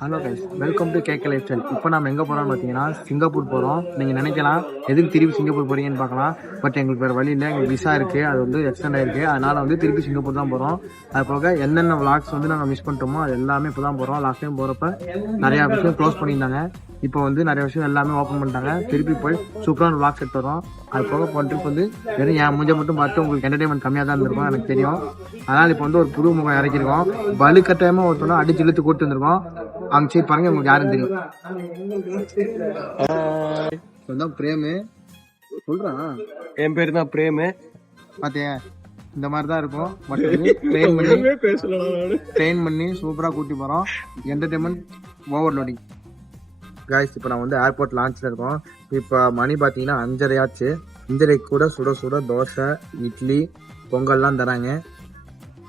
Hello guys, welcome to KK life style. இப்போ நம்ம எங்கே போகிறோம்னு பார்த்தீங்கன்னா சிங்கப்பூர் போகிறோம். நீங்கள் நினைக்கலாம் எதுக்கு திருப்பி சிங்கப்பூர் போகிறீங்கன்னு பார்க்கலாம். பட் எங்களுக்கு வேறு வழி இல்லை, எங்களுக்கு விசா இருக்குது, அது வந்து எக்ஸ்டெண்ட் ஆயிருக்கு. அதனால் வந்து திருப்பி சிங்கப்பூர் தான் போகிறோம். அது போக என்னென்ன விளாக்ஸ் வந்து நாங்கள் மிஸ் பண்ணிட்டோமோ அது எல்லாமே இப்போ தான் போகிறோம். லாஸ்ட் டைம் போகிறப்ப நிறையா விஷயம் க்ளோஸ் பண்ணியிருந்தாங்க. இப்போ வந்து நிறைய விஷயம் எல்லாமே ஓப்பன் பண்ணிட்டாங்க. திருப்பி போய் சூப்பரான விளாக்ஸ் எடுத்து வரோம். அது போக போன ட்ரிப் வந்து வெறும் என் மூஞ்சை மட்டும் பார்த்து உங்களுக்கு என்டர்டைன்மெண்ட் கம்மியாக தான் இருந்திருக்கும், எனக்கு தெரியும். அதனால் இப்போ வந்து ஒரு புது முகம் இறக்கிருக்கோம். வலுக்கட்டாயமாக ஒருத்தோம் அடிச்சு இழுத்து கூட்டு வந்திருக்கோம். அங்க சரி பாருங்க, உங்களுக்கு யாரும் தெரியும். பிரேமு சொல்றான், என் பேரு தான் பிரேமு. பாத்தியா இந்த மாதிரிதான் இருக்கும். ட்ரெயின் பண்ணி சூப்பரா கூட்டி போறோம். Entertainment overloading. காய்ஸ், இப்போ நான் வந்து ஏர்போர்ட் லான்ச்ல இருக்கோம். இப்போ மணி பார்த்தீங்கன்னா 5:30 ஆச்சு. 5:30 கூட சுட சுட தோசை, இட்லி, பொங்கல்லாம் தராங்க.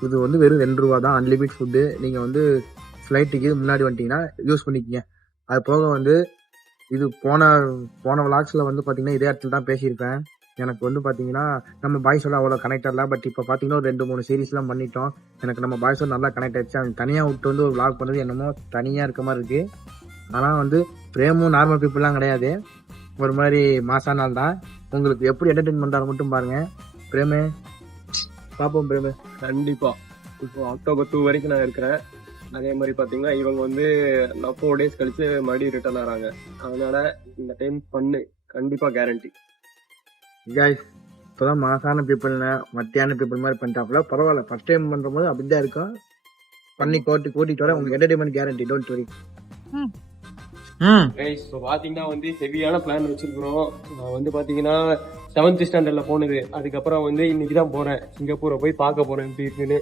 இது வந்து வெறும் 2 ரூபா தான், அன்லிமிட் ஃபுட்டு. நீங்கள் வந்து ஃப்ளைட்டுக்கு முன்னாடி வந்துட்டீங்கன்னா யூஸ் பண்ணிக்கிங்க. அது போக வந்து இது போன விளாக்ஸில் வந்து பார்த்தீங்கன்னா இதே இடத்துல தான் பேசியிருப்பேன். எனக்கு வந்து பார்த்தீங்கன்னா நம்ம பாய்ஸோட அவ்வளோ கனெக்ட் ஆகல. பட் இப்போ பார்த்தீங்கன்னா ஒரு 2-3 சீரீஸ்லாம் பண்ணிட்டோம். எனக்கு நம்ம பாய்ஸோட நல்லா கனெக்ட் ஆகிடுச்சு. அவங்க தனியாக விட்டு வந்து ஒரு விளாக் பண்ணுறது என்னமோ தனியாக இருக்க மாதிரி இருக்குது. ஆனால் வந்து பிரேமும் நார்மல் பீப்புளெலாம் கிடையாது, ஒரு மாதிரி மாசானால் தான். உங்களுக்கு எப்படி என்டர்டெயின் பண்ணுறாரு மட்டும் பாருங்கள். பிரேமு பார்ப்போம். பிரேமு கண்டிப்பா இப்போ அக்டோபர் 2 வரைக்கும் நான் இருக்கிறேன். அதே மாதிரி பாத்தீங்கன்னா இவங்க வந்து 4 days கழிச்சு மறுபடியும் ரிட்டர்ன் ஆறாங்க. அதனால இந்த டைம் பண்ணு கண்டிப்பா கேரண்டி. காய்ஸ், இப்போதான் மாசான பீப்புள்னு மத்தியான பீப்புள் மாதிரி பண்ணிட்டாப்புல. பரவாயில்ல, ஃபர்ஸ்ட் டைம் பண்ணுற போது அப்படிதான் இருக்கும். பண்ணி கூட்டிட்டு வர உங்களுக்கு என்டர்டைன்மெண்ட் கேரண்டி, டோன்ட் வரி. இப்போ பாத்தீங்கன்னா வந்து ஹெவியான பிளான் வச்சிருக்கிறோம். நான் வந்து பாத்தீங்கன்னா 7th ஸ்டாண்டர்ட்ல போனது. அதுக்கப்புறம் வந்து இன்னைக்கு தான் போறேன், சிங்கப்பூரை போய் பார்க்க போறேன் எப்படி இருக்குன்னு.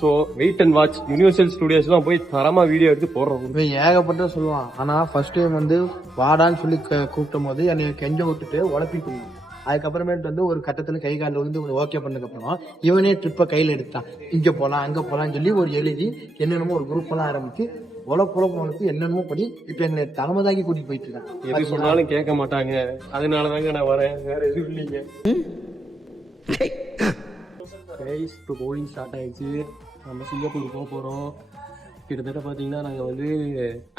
So wait and watch. Universal Studios தான் போய் தரமா வீடியோ எடுத்து போடுறோம். ஏகப்பட்ட சொல்லுவான். ஆனா ஃபர்ஸ்ட் டைம் வந்து வாடான்னு சொல்லி கூப்பிடும் போது என்னை கெஞ்ச விட்டுட்டு உழப்பிட்டு இருந்தான். அதுக்கப்புறமேட்டு வந்து ஒரு கட்டத்துல கை காலில் வந்து ஓகே பண்ணதுக்கப்புறம் இவனே ட்ரிப்பை கையில் எடுத்தான். இங்க போலாம் அங்க போலாம்னு சொல்லி ஒரு எழுதி என்னென்னமோ ஒரு குரூப் எல்லாம் ஆரம்பிச்சு உழப்புறவங்களுக்கு என்னென்னமோ பண்ணி இப்ப எங்களை தலைமதாக்கி கூட்டிட்டு போயிட்டு இருக்கான். எது சொன்னாலும் கேட்க மாட்டாங்க, அதனாலதாங்க நான் வரேன், வேற எதுவும் இல்லைங்க. இப்போ போயிங் ஸ்டார்ட் ஆயிடுச்சு. நம்ம சிங்கப்பூர் போக போகிறோம். கிட்டத்தட்ட பார்த்தீங்கன்னா நாங்கள் வந்து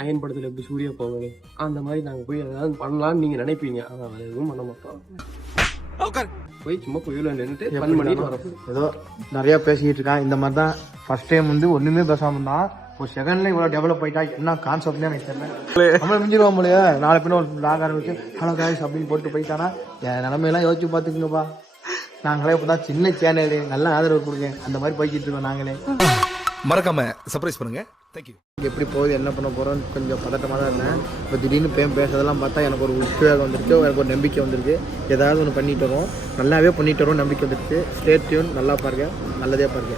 அயன் படத்தில் எப்படி சூர்யா போவோம் அந்த மாதிரி நாங்கள் போய் ஏதாவது பண்ணலான்னு நீங்கள் நினைப்பீங்க. ஆனால் அதை எதுவும் பண்ண மாட்டோம். போய் சும்மா கோயில நின்றுட்டு ஃபன் பண்ணிட்டு வரோம். ஏதோ நிறைய பேசிக்கிட்டு இருக்கான். இந்த மாதிரி தான் ஃபர்ஸ்ட் டைம் வந்து ஒன்றுமே பேசாம தான். ஒரு செகண்ட்ல இவ்வளோ டெவலப் ஆயிட்டா என்ன கான்செப்ட்னே எனக்கு தெரியல. நம்மள மிஞ்சிருவோம் போலையா, நாளை பின்ன ஒரு லாக் ஆரம்பிச்சு ஹலோ காய்ஸ் அப்படின்னு போட்டு போயிட்டானா என் நிலைமையெல்லாம் யோசிச்சு பார்த்துக்குங்கப்பா. நாங்களே இப்பதான் சின்ன சேனல், நல்லா ஆதரவு கொடுங்க. அந்த மாதிரி போய்கிட்டு இருக்கோம் நாங்களே. மறக்காம சர்ப்ரைஸ் பண்ணுங்க. தேங்க்யூ. எப்படி போகுது, என்ன பண்ண போறோம்னு கொஞ்சம் பதட்டமாக தான் இருந்தேன். இப்போ திடீர்னு பேசுறதெல்லாம் பார்த்தா எனக்கு ஒரு உற்சாகம் வந்திருக்கு, எனக்கு ஒரு நம்பிக்கை வந்திருக்கு. ஏதாவது ஒன்று பண்ணிட்டு வரோம், நல்லாவே பண்ணிட்டு வரோம், நம்பிக்கை வந்துருக்கு. ஸ்டே டியூன், நல்லா பாருங்க, நல்லதே பாருங்க.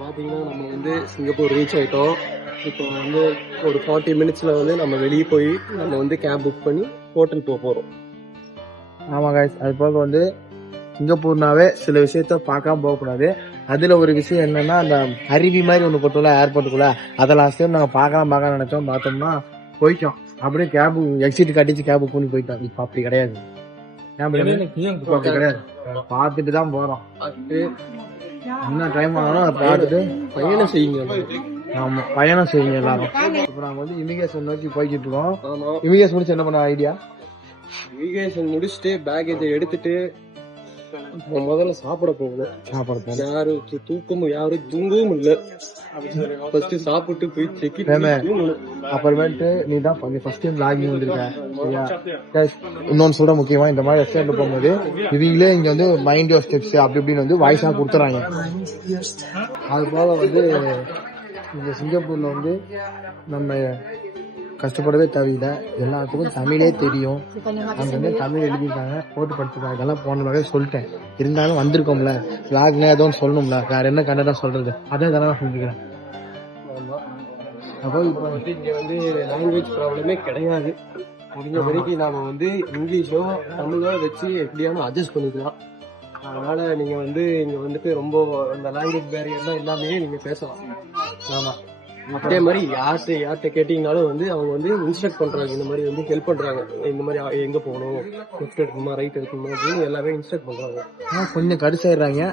பார்த்தீங்கன்னா நம்ம வந்து சிங்கப்பூர் ரீச் ஆகிட்டோம். இப்போ வந்து ஒரு 40 minutes வந்து நம்ம வெளியே போய் நம்ம வந்து கேப் புக் பண்ணி ஹோட்டல் போக போகிறோம். ஆமாம் காய்ஸ், அது போக வந்து சிங்கப்பூர்னாவே சில விஷயத்த பார்க்காம போகக்கூடாது. அதில் ஒரு விஷயம் என்னன்னா, அந்த அருவி மாதிரி ஒன்று போட்டோம்ல ஏர்போர்ட்டுக்குள்ள, அதை லாஸ்ட் டைம் நாங்கள் பார்க்க நினைச்சோம். பார்த்தோம்னா போயிட்டோம். அப்படியே கேபு எக்ஸிட் கட்டிச்சு கேப் புக் பண்ணி போயிட்டோம். இப்போ அப்படி கிடையாது, அப்படி கிடையாது. பார்த்துட்டு தான் போகிறோம். என்ன டைம் ஆனாலும் அதை பார்த்துட்டு பயணம் செய்யுங்க. ஆமா, பயணம் செய்யுங்க எல்லாரும். இப்போ நாங்கள் வந்து இமிகிரேஷன் நோக்கி போய்கிட்டு இருக்கோம். இமிகிரேஷன் முடிச்சு என்ன பண்ண ஐடியா? இமிகிரேஷன் முடிச்சுட்டு பேக்கேஜை எடுத்துட்டு முதல்ல சாப்பிட போகணும். யாரும் தூக்கமும் யாரும் தூங்கவும் இல்லை. ஃபர்ஸ்ட் சாப்பிட்டு போய் செக் அப்புறமேட்டு நீ தான் ஃபர்ஸ்ட் டைம் லாகிங் வந்திருக்க. இன்னொன்னு சொல்ற முக்கியமா, இந்த மாதிரி ரெஸ்டாரண்ட் போகும்போது இவங்களே இங்க வந்து மைண்ட் யோர் ஸ்டெப்ஸ் அப்படி இப்படின்னு வந்து வாய்ஸா கொடுத்துறாங்க. அது போல வந்து இந்த சிங்கப்பூர்ல வந்து நம்ம கஷ்டப்படவே தேவையில்லை, எல்லாத்துக்கும் தமிழே தெரியும். அங்க வந்து தமிழ் எழுதியிருக்காங்க, போட்டு படிச்சிருக்காங்க. இதெல்லாம் போன வகையை சொல்லிட்டேன். இருந்தாலும் வந்திருக்கோம்ல, விளாக்னா ஏதோ ஒன்று சொல்லணும்ல, வேற என்ன கண்டா சொல்றது, அதே தானே நான் சொல்லிருக்கிறேன். அப்போ இப்போ வந்து இங்கே வந்து லாங்குவேஜ் ப்ராப்ளமே கிடையாது. முடிஞ்ச வரைக்கும் நாம வந்து இங்கிலீஷோ தமிழோ வச்சு எப்படியானு அட்ஜஸ்ட் பண்ணிக்கலாம். அதனால நீங்க வந்து இங்க வந்துட்டு ரொம்ப இந்த லாங்குவேஜ் பேரியர்லாம் எல்லாமே நீங்க பேசலாம். ஆமா, அதே மாதிரி யார்கிட்ட கேட்டீங்கனாலும் வந்து அவங்க வந்து இன்ஸ்ட்ரக்ட் பண்றாங்க, இந்த மாதிரி வந்து ஹெல்ப் பண்றாங்க, இந்த மாதிரி எங்க போகணும், லெஃப்ட் எடுக்கணுமா ரைட் எடுக்கணுமா அப்படின்னு எல்லாமே இன்ஸ்ட்ரக்ட் பண்றாங்க. கொஞ்சம் கடிச்சாயிடுறாங்க.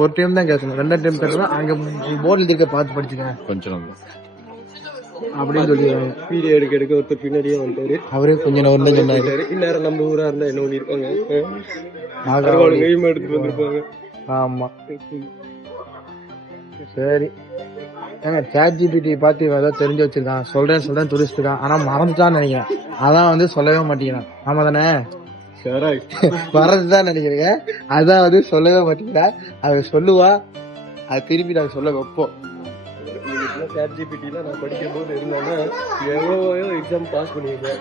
ஒரு டைம் தான் கேட்கணும், 2 டைம் கேட்டா அங்க போர்டில் இருக்க பார்த்து படிச்சுக்கேன் கொஞ்சம் அப்படின்னு சொல்லிடுறாங்க. வீடியோ எடுக்க ஒருத்தர் பின்னாடியே வந்துட்டாரு. அவரே கொஞ்சம் நேரம் தான் சொன்னாரு. இந்நேரம் நம்ம ஊரா இருந்தா என்ன பண்ணிருப்பாங்க, நாகாவளி. கைமா எடுத்துட்டு வந்திருப்பாங்க. ஆமா சரி. ஏங்க ChatGPT பார்த்து ஏதாவது தெரிஞ்சு வச்சிருக்கான், சொல்றேன் துரிஸ்ட் இருக்கான், ஆனா மறந்துட்டான்னு நினைக்கிறேன். அதான் வந்து சொல்லவே மாட்டேங்கிறான். ஆமா தானே, மறந்துதான் நினைக்கிறீங்க. அதான் வந்து சொல்லவே மாட்டேங்கிறா. அது சொல்லுவா, அது திருப்பி நாங்க சொல்ல வைப்போம். ChatGPT-ல நான் படிக்கும் போது இருந்தாங்கன்னா எவ்வளவோ எக்ஸாம் பாஸ் பண்ணிருக்கேன்.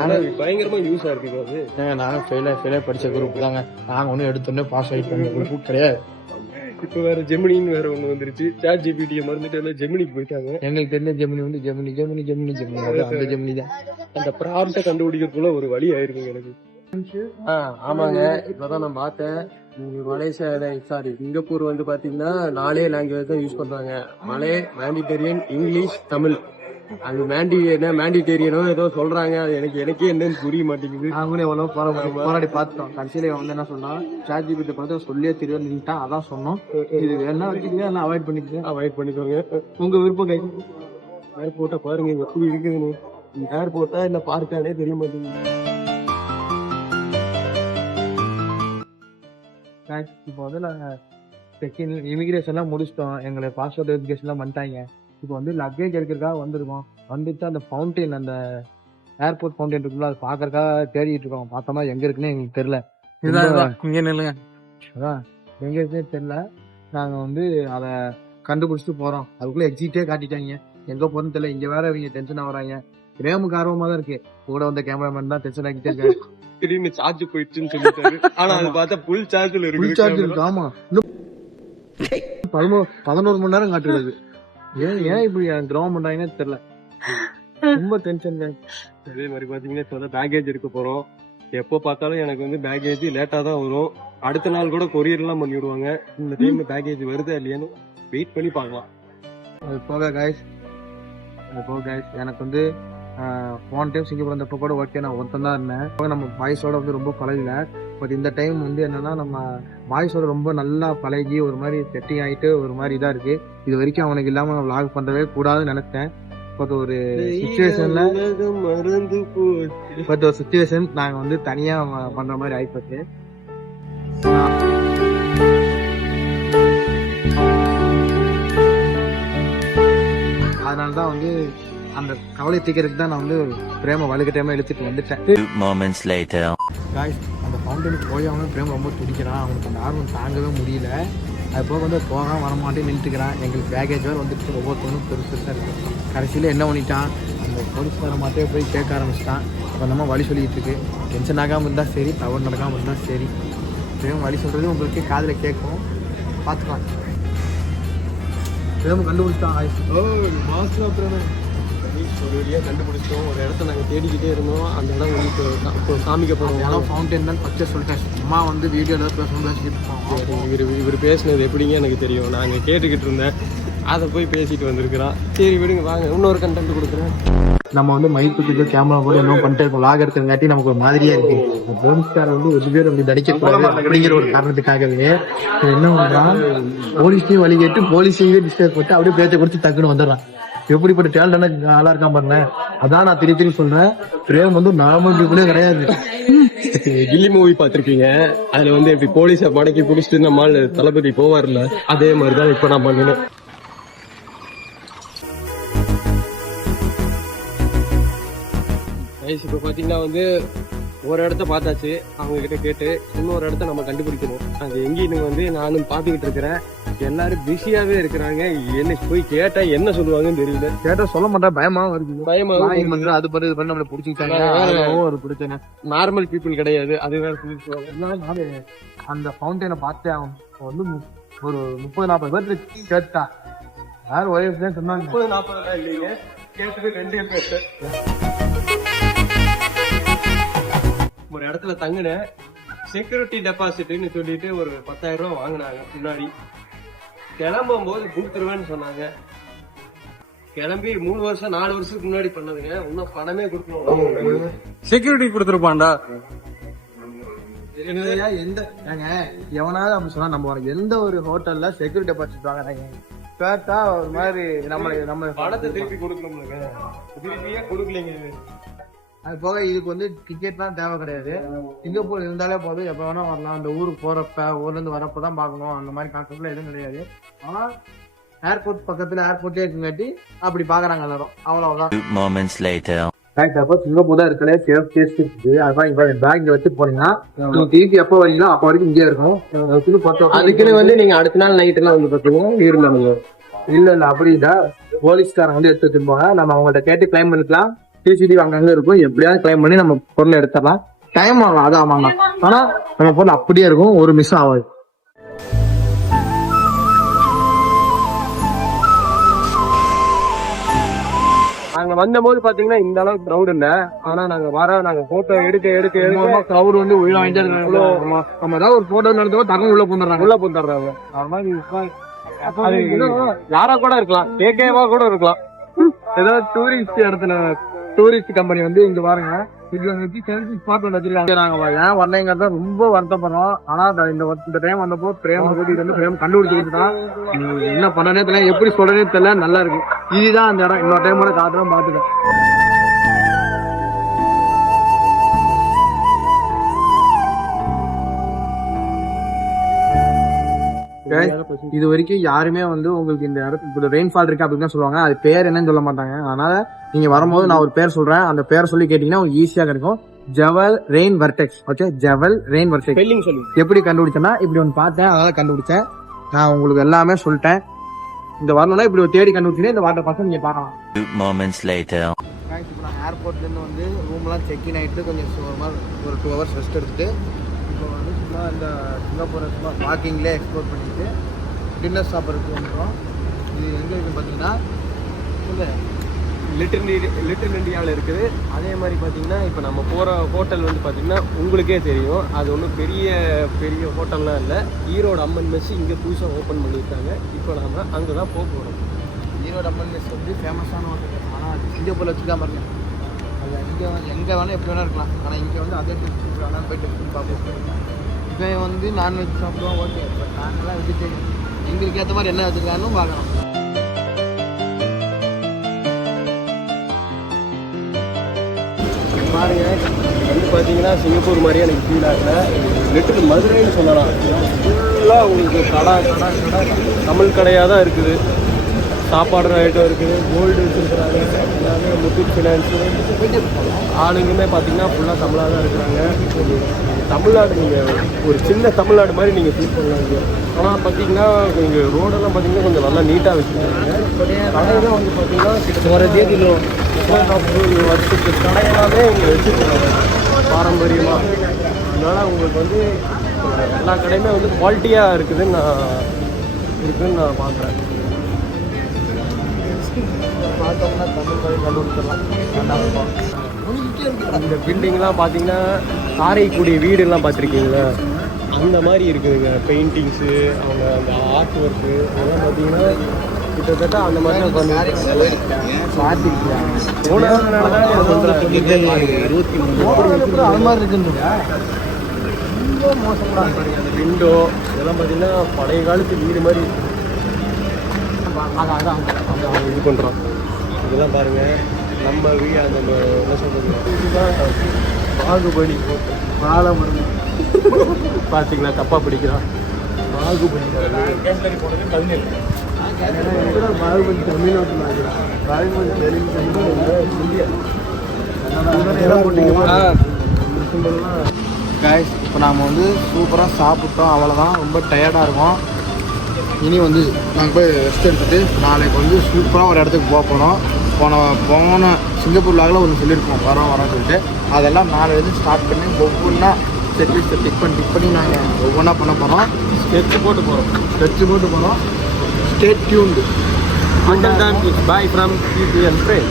ஆனா அது பயங்கரமா யூஸ் ஆயிருக்கு. அது ஏங்க நானும் ஃபெயிலாக படிச்ச குரூப் தாங்க. நாங்க ஒன்னும் எடுத்தோடனே பாஸ் ஆகிட்டு பண்ண குரூப் கிடையாது. இப்ப வேற ஜெமினின்னு வேற ஒண்ணு வந்துருச்சு. ChatGPT-ய மறந்துட்டு எல்லாம் ஜெமினிக்கு போயிட்டாங்க. எங்களுக்கு தெரிஞ்ச ஜெமினி வந்து ஜெமினி அந்த ஜெமினி தான். அந்த ப்ராம்ப்ட கண்டுபிடிக்கிறதுக்குள்ள ஒரு வழி ஆயிருக்குங்க எனக்கு. ஆமாங்க, இப்பதான் நான் பார்த்தேன். மலேசியா சிங்கப்பூர் வந்து பாத்தீங்கன்னா 4 லாங்குவேஜ் தான் யூஸ் பண்றாங்க. மலே, மேண்டிடேரியன், இங்கிலீஷ், தமிழ். அது மேண்டிடேரியனோ ஏதோ சொல்றாங்க, அது எனக்கே என்னன்னு புரிய மாட்டேங்குது. நாங்களும் எவ்வளவு போராடி பார்த்துட்டோம். கடைசியில வந்து என்ன சொன்னா, ChatGPT பார்த்து சொல்லியே தெரியும் நின்ட்டான். அதான் சொன்னோம், இது வேணா வச்சுக்கோங்க, எல்லாம் அவாய்ட் பண்ணிக்கோங்க. உங்க விருப்பம் கை. ஏர்போர்ட்டை பாருங்க எப்படி இருக்குதுன்னு. ஏர்போர்ட்டா இல்ல பார்க்கானே தெரிய மாட்டேங்குது. இப்போ வந்து நாங்க இமிகிரேஷன்லாம் முடிச்சிட்டோம். எங்களை பாஸ்போர்ட் வெரிஃபிகேஷன்லாம் பண்ணிட்டாங்க. இப்போ வந்து லக்கேஜ் எடுக்கிறதுக்காக வந்திருக்கோம். வந்துட்டு அந்த ஃபவுண்டைன், அந்த ஏர்போர்ட் ஃபவுண்டைன் இருக்குல்ல, அது பார்க்கறதுக்காக தேடிட்டு இருக்கோம். பார்த்தோம்னா எங்க இருக்குன்னு எங்களுக்கு தெரியல. இங்க நில்லுங்க. அதான் எங்க இருக்குன்னு தெரியல. நாங்க வந்து அதை கண்டுபிடிச்சிட்டு போறோம். அதுக்குள்ள எக்ஸிட்டே காட்டிட்டாங்க, எங்க போறோம்னு தெரியல. இங்க வேற இவங்க டென்ஷன் ஆகுறாங்க. பிரேமுக்கு ஆர்வமா தான் இருக்கு, கூட வந்த கேமராமேன் தான் டென்ஷன் ஆகிட்டே இருக்காரு. திடீர்னு சார்ஜ் போயிடுச்சுன்னு சொல்லிட்டாரு. ஆனா அது பார்த்தா ஃபுல் சார்ஜ்ல இருக்கு. ஃபுல் சார்ஜ் இருக்கு. ஆமா, இன்னும் 11 மணி நேரம் காட்டுறது. ஏன் இப்படி கிரௌண்ட் பண்றாங்கன்னு தெரியல. ரொம்ப டென்ஷன். அதே மாதிரி பாத்தீங்கன்னா இப்ப பேக்கேஜ் எடுக்க போறோம். எப்போ பார்த்தாலும் எனக்கு வந்து பேக்கேஜ் லேட்டா தான் வரும். அடுத்த நாள் கூட கொரியர் எல்லாம் பண்ணி விடுவாங்க. இந்த டைம் பேக்கேஜ் வருதா இல்லையான்னு வெயிட் பண்ணி பார்க்கலாம். அது போக கைஸ், எனக்கு வந்து போன டைம் சிங்கப்பூர் வந்தப்போ கூட ஓகே, நான் ஒருத்தன் தான் இருந்தேன். நம்ம பாய்ஸோட வந்து ரொம்ப பழகல. பட் இந்த டைம் வந்து என்னன்னா, நம்ம பாய்ஸோட ரொம்ப நல்லா பழகி ஒரு மாதிரி செட்டிங் ஆகிட்டு ஒரு மாதிரி இதா இருக்கு. இது வரைக்கும் அவனுக்கு இல்லாம நான் vlog பண்றவே கூடாதுன்னு நினைச்சேன். பட் ஒரு சுச்சுவேஷன் நாங்க வந்து தனியா பண்ற மாதிரி ஆயிப்போச்சு. அதனாலதான் வந்து அந்த கவலை தீக்கிறதுக்கு தான் நான் வந்து பிரேம வலுக்கட்டாம இழுத்துட்டு வந்துட்டேன். அந்த ஃபவுண்டனுக்கு போயாமல் பிரேம ரொம்ப துடிக்கிறான். அவனுக்கு அந்த ஆர்வம் தாங்கவே முடியல. அது போக வந்து போகாம வரமாட்டேன்னு நின்றுக்கிறான். எங்களுக்கு பேக்கேஜ் வேறு வந்துட்டு ஒவ்வொருத்தவனும் பெருசு தான் இருக்கு. கடைசியில் என்ன பண்ணிட்டான், அந்த போலீஸ்கார மாட்டே போய் கேட்க ஆரம்பிச்சிட்டான். அப்போ நம்ம வழி சொல்லிட்டு இருக்கு. டென்ஷன் ஆகாமல் இருந்தால் சரி, தவறு நடக்காமல் இருந்தால் சரி. பிரேம வழி சொல்றது உங்களுக்கு காதில் கேட்கும், பார்த்துக்கலாம். பிரேம கண்டுபிடிச்சிட்டான். ஒரு வழியா கண்டுபிடிச்சோம். ஒரு இடத்த நாங்க தேடிக்கிட்டே இருந்தோம். அந்த இடம் வந்து காமிக்க போறோம். ஃபவுண்டைன் தான் ஃபர்ஸ்ட் சொல்லிட்டேன். சும்மா வந்து வீடியோல பேசிக்கிட்டு இருக்கோம். இவர் பேசினது எப்படிங்க எனக்கு தெரியும், நாங்க கேட்டுக்கிட்டு இருந்தேன். அதை போய் பேசிட்டு வந்திருக்கிறான். சரி விடுங்க, வாங்க இன்னொரு கண்டென்ட் கொடுக்குறேன். நம்ம வந்து மைக்கு கேமரா போட்டு என்ன பண்ணிட்டே இருக்கோம். லாக் எடுத்துங்காட்டி நமக்கு ஒரு மாதிரியா இருக்கு. போலீஸ்கார வந்து ஒரு பேர் அப்படி நடிக்கக்கூடாது அப்படிங்கிற ஒரு காரணத்துக்காகவே என்ன பண்றான், போலீஸையும் வழி கேட்டு போலீஸையும் டிஸ்டர்ப் போட்டு அப்படியே பேச்சை கொடுத்து டக்குன்னு வந்துடுறான். எப்படிப்பட்ட டேலண்டான ஆளா இருக்கான் பாருங்க. அதான் நான் திருப்பி சொல்றேன், பிரேம் வந்து நார்மல் பீப்புளே கிடையாது. கில்லி மூவி பாத்திருக்கீங்க, அதுல வந்து எப்படி போலீஸ மடக்கி பிடிச்சிட்டு நம்ம தளபதி போவார்ல, அதே மாதிரிதான் இப்ப நான் பண்ணினேன். இப்ப பாத்தீங்கன்னா வந்து ஒரு இடத்த பார்த்தாச்சு, அவங்க கிட்ட கேட்டு இன்னொரு இடத்த நம்ம கண்டுபிடிக்கணும். அது எங்கேன்னு வந்து நானும் பாத்துக்கிட்டு இருக்கிறேன். எல்லாரும் பிஸியாவே இருக்கிறாங்க. என்ன போய் கேட்டா என்ன சொல்லுவாங்கன்னு தெரியல. கேட்டா சொல்ல மாட்டா, பயமா வருது. பயமா அது பண்ணி இது பண்ணி நம்மள பிடிச்சிக்கிட்டாங்க. ஒரு பிரச்சனை. நார்மல் பீப்புள் கிடையாது, அது வேற சொல்லிட்டு. அந்த ஃபவுண்டைனை பார்த்து அவன் வந்து ஒரு 30-40 பேருக்கு கேட்டா, யாரும் ஒரே விஷயம் சொன்னாங்க. 30-40 இல்லைங்க, கேட்டது 2 பேர். ஒரு இடத்துல தங்குனேன். செக்யூரிட்டி டெபாசிட்னு சொல்லிட்டு ஒரு 10,000 ரூபாய் வாங்கினாங்க முன்னாடி. கிளம்பும் போது கொடுத்துருவேன்னு சொன்னாங்க. கிளம்பி 3 வருஷம் 4 வருஷத்துக்கு முன்னாடி பண்ணதுங்க. இன்னும் பணமே கொடுக்கணும். செக்யூரிட்டி கொடுத்துருப்பான்டா. எந்த எவனாவது அப்படி சொன்னா நம்ம எந்த ஒரு ஹோட்டல்ல செக்யூரிட்டி டெபாசிட் வாங்குறாங்க கேட்டா ஒரு மாதிரி நம்ம பணத்தை திருப்பி கொடுக்கணும்லங்க. திருப்பியே கொடுக்கலைங்க. அது போக இதுக்கு வந்து டிக்கெட்லாம் தேவை கிடையாது. சிங்கப்பூர் இருந்தாலே போதும், எப்ப வேணா வரலாம். அந்த ஊருக்கு போறப்ப ஊர்ல இருந்து வரப்பதான் பாக்கணும். அந்த மாதிரி கான்செப்ட்ல எதுவும் கிடையாது. ஆனா ஏர்போர்ட் பக்கத்துல ஏர்போர்ட்டே இருக்குங்காட்டி அப்படி பாக்குறாங்க எல்லாரும். அவ்வளவுதான். சிங்கப்பூர் தான் இருக்கலே சேஃப் டேஸ்ட் இருக்குது. அதான் இப்ப பேக் வச்சு போனீங்கன்னா நீங்க திருப்பி எப்ப வரீங்களோ அப்ப வரைக்கும் இங்கே இருக்கும். அதுக்குன்னு வந்து நீங்க அடுத்த நாள் நைட் எல்லாம் வந்து பாத்தீங்கன்னா இருந்தாங்க. இல்ல அப்படின்னா போலீஸ்காரங்க வந்து எடுத்து வச்சிருப்பாங்க. நம்ம அவங்கள்ட்ட கேட்டு கிளைம் பண்ணிக்கலாம். சிசிடிவி அங்கங்க இருக்கும். எப்படியாவது கிளைம் பண்ணி நம்ம பொருளை எடுத்துடலாம். டைம் ஆகும், அது ஆமாங்க. ஆனா நம்ம பொருள் அப்படியே இருக்கும், ஒரு மிஸ் ஆகாது. நாங்க வந்த போது பாத்தீங்கன்னா இந்த அளவுக்கு கிரௌட் இல்ல. ஆனா நாங்க போட்டோ எடுக்க கிரௌட் வந்து உள்ள வாங்கிட்டு நம்ம ஏதாவது ஒரு போட்டோ நடந்தோ தரம் உள்ள போந்துடுறாங்க. யாரா கூட இருக்கலாம், கேகேவா கூட இருக்கலாம். ஏதாவது டூரிஸ்ட் இடத்துல டூரிஸ்ட் கம்பெனி வந்து இங்க பாருங்க, இது வந்து செல்ஃபி ஸ்பாட் ஒன்று வச்சிருக்காங்க. நாங்க ஏன் வரலைங்கிறத ரொம்ப வருத்தப்படுறோம். ஆனா இந்த டைம் வந்தப்போ பிரேம் கூட்டிட்டு வந்து பிரேம் கண்டுபிடிச்சிட்டு தான் என்ன பண்ணனே தெரியல, எப்படி சொல்றதே தெரியல. நல்லா இருக்கு. இதுதான் அந்த இடம். இன்னொரு டைம் கூட காட்டுறோம், பாத்துட்டேன். இது வரைக்கும் யாருமே வந்து உங்களுக்கு இந்த இடத்துல ரெயின்ஃபால் இருக்கு அப்படின்னு தான் சொல்லுவாங்க. அது பேர் என்னன்னு சொல்ல மாட்டாங்க. அதனால நீங்க வரும்போது நான் ஒரு பேர் சொல்றேன், அந்த பேரை சொல்லி கேட்டீங்கன்னா உங்களுக்கு ஈஸியா கிடைக்கும். Jewel rain vortex. Okay, jewel rain vortex. எப்படி கண்டுபிடிச்சேன்னா இப்படி ஒன்று பார்த்தேன், அதனால கண்டுபிடிச்சேன். நான் உங்களுக்கு எல்லாமே சொல்லிட்டேன். இந்த வரணும்னா இப்படி ஒரு தேடி கண்டுபிடிச்சீங்கன்னா இந்த வாட்டர் பார்த்து நீங்க பார்க்கலாம். இப்போ நான் ஏர்போர்ட்ல இருந்து வந்து ரூம்லாம் செக்இன் ஆயிட்டு கொஞ்சம் ஒரு 2 hours ரெஸ்ட் எடுத்துட்டு இப்போ வந்து சும்மா இந்த சிங்கப்பூரை சும்மா வாக்கிங்லேயே எக்ஸ்ப்ளோர் பண்ணிட்டு டின்னர் சாப்பிட்றதுக்கு வந்துடும். இது எங்கே இருக்குன்னு பார்த்தீங்கன்னா லிட்டில் இந்தியாவில் இருக்குது. அதே மாதிரி பார்த்தீங்கன்னா இப்போ நம்ம போகிற ஹோட்டல் வந்து பார்த்தீங்கன்னா உங்களுக்கே தெரியும், அது ஒன்றும் பெரிய ஹோட்டல்லாம் இல்லை. ஈரோடு அம்மன் மெஸ் இங்கே புதுசாக ஓப்பன் பண்ணியிருக்காங்க. இப்போ நாம் அங்கே தான் போக போகிறோம். ஈரோடு அம்மன் மெஸ் வந்து ஃபேமஸான ஹோட்டல். ஆனால் அது சிங்கப்பூரில் வச்சுக்காம பாருங்க. அது எங்கே வேணால் எப்படி வேணால் இருக்கலாம். ஆனால் இங்கே வந்து அதே டெஸ்ட் வேணால் போய் டெஸ்ட் பார்ப்போம். இப்போ வந்து நான்வெஜ் சாப்பிடுவோம், ஓகே. பட் நாங்கள்லாம் வெஜிடேரியன். எங்களுக்கு ஏற்ற மாதிரி என்ன வச்சுருக்காங்கன்னு பார்க்கலாம். பாருங்க, வந்து பார்த்தீங்கன்னா சிங்கப்பூர் மாதிரியே எனக்கு ஃபீல் ஆகல. லிட்டில் மதுரைன்னு சொல்லலாம். ஃபுல்லாக உங்களுக்கு கடை தமிழ் கடையாக தான் இருக்குது. சாப்பாடு ஐட்டம் இருக்குது, கோல்டு வச்சுருக்குறாங்க, எல்லாமே முத்தூட் ஃபினான்ஸு. ஆளுங்களுமே பார்த்தீங்கன்னா ஃபுல்லாக தமிழாக தான் இருக்கிறாங்க. தமிழ்நாடு நீங்கள் ஒரு சின்ன தமிழ்நாடு மாதிரி நீங்கள் ஃபீல் பண்ணுவாங்க. ஆனால் பார்த்தீங்கன்னா கொஞ்சம் ரோடெல்லாம் பார்த்தீங்கன்னா கொஞ்சம் நல்லா நீட்டாக வச்சுருக்காங்க. கடையெல்லாம் வந்து பார்த்தீங்கன்னா ஒரு தேதியில் வருஷத்துக்கு கடையெல்லாமே இங்கே வச்சுருக்காங்க பாரம்பரியமாக. அதனால் உங்களுக்கு வந்து எல்லா கடையுமே வந்து குவாலிட்டியாக இருக்குதுன்னு நான் பார்க்குறேன். பார்த்தோம்னா தமிழ் மாதிரி கண்டுபிடிச்சிடலாம். இந்த பில்டிங்லாம் பார்த்தீங்கன்னா காரைக்குடி வீடுலாம் பார்த்துருக்கீங்களா, அந்த மாதிரி இருக்குதுங்க. பெயிண்டிங்ஸு, அவங்க அந்த ஆர்ட் ஒர்க்கு அதெல்லாம் பார்த்தீங்கன்னா கிட்டத்தட்ட அந்த மாதிரி தான் அது மாதிரி இருக்குன்னு ரொம்ப மோசமாக பாருங்க. அந்த விண்டோ இதெல்லாம் பார்த்தீங்கன்னா பழைய காலத்து வீடு மாதிரி அதான் இது பண்ணுறோம். இதெல்லாம் பாருங்கள், நம்ம அந்த என்ன சொல்கிறது, இதுதான் பாகுபலி பாலமரம். பார்த்தீங்களா, தப்பாக பிடிக்கிறான். பாகுபலி பாகுபலி தமிழ்நாட்டில் பாகுபலி இந்தியா. கைஸ், இப்போ நாம் வந்து சூப்பராக சாப்பிட்டோம், அவ்வளோதான். ரொம்ப டயர்டாக இருக்கும். இனி வந்து நாங்கள் போய் ரெஸ்ட் எடுத்துகிட்டு நாளைக்கு வந்து சூப்பராக ஒரு இடத்துக்கு போக போகிறோம். போன சிங்கப்பூர் லாகில் ஒன்று சொல்லியிருக்கோம், வரோன்னு சொல்லிட்டு. அதெல்லாம் நாளை வந்து ஸ்டார்ட் பண்ணி ஒவ்வொன்றா செக்லிஸ்ட்டை டிக் பண்ணி நாங்கள் ஒவ்வொன்றா பண்ண போகிறோம். ஸ்கெட்ச் போட்டு போகிறோம். Stay tuned. Until then, it's bye from PP and friends.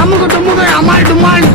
I'm அமுகு டுமுகு Amaal டுமால்